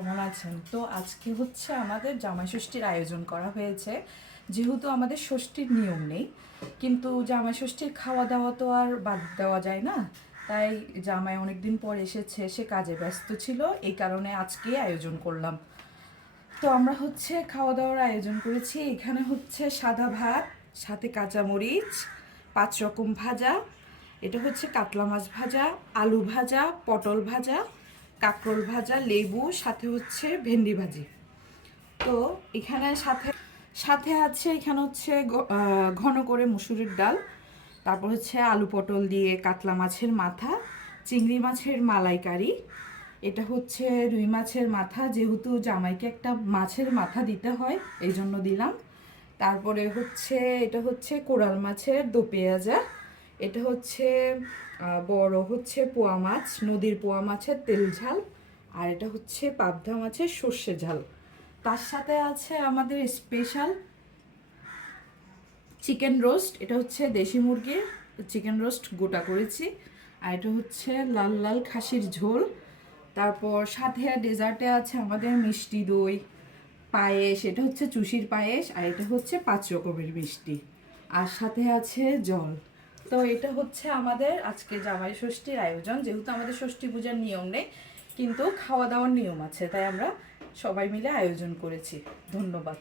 কেমন আছেন? তো আজকে হচ্ছে আমাদের জামাই ষষ্ঠীর আয়োজন করা হয়েছে। যেহেতু আমাদের ষষ্ঠীর নিয়ম নেই, কিন্তু জামাই ষষ্ঠীর খাওয়া দাওয়া তো আর বাদ দেওয়া যায় না। তাই জামাই অনেকদিন পর এসেছে, সে কাজে ব্যস্ত ছিল, এই কারণে আজকেই আয়োজন করলাম। তো আমরা হচ্ছে খাওয়া দাওয়ার আয়োজন করেছি। এখানে হচ্ছে সাদা ভাত, সাথে কাঁচামরিচ, 5 রকম ভাজা। এটা হচ্ছে কাতলা মাছ ভাজা, আলু ভাজা, পটল ভাজা, কাঁকরোল ভাজা, লেবু, সাথে হচ্ছে ভেন্ডি ভাজি। তো এখানে সাথে সাথে আছে, এখানে হচ্ছে ঘন করে মুসুরির ডাল, তারপর হচ্ছে আলু পটল দিয়ে কাতলা মাছের মাথা, চিংড়ি মাছের মালাইকারি, এটা হচ্ছে রুই মাছের মাথা, যেহেতু জামাইকে একটা মাছের মাথা দিতে হয় এই জন্য দিলাম। তারপরে হচ্ছে এটা হচ্ছে কোরাল মাছের দো পেঁয়াজা, এটা হচ্ছে বড় হচ্ছে পোয়া মাছ, নদীর পোয়া মাছের তেল ঝাল, আর এটা হচ্ছে পাবদা মাছের সর্ষে ঝাল। তার সাথে আছে আমাদের স্পেশাল চিকেন রোস্ট, এটা হচ্ছে দেশি মুরগির চিকেন রোস্ট গোটা করেছি, আর এটা হচ্ছে লাল লাল খাসির ঝোল। তারপর সাথে ডেজার্টে আছে আমাদের মিষ্টি দই, পায়েস, এটা হচ্ছে চুষির পায়েস, আর এটা হচ্ছে 5 রকমের মিষ্টি, আর সাথে আছে জল। তো এটা হচ্ছে আমাদের আজকে জামাই ষষ্ঠীর আয়োজন। যেহেতু আমাদের ষষ্ঠী পূজার নিয়ম নেই, কিন্তু খাওয়া দাওয়ার নিয়ম আছে, তাই আমরা সবাই মিলে আয়োজন করেছি। ধন্যবাদ।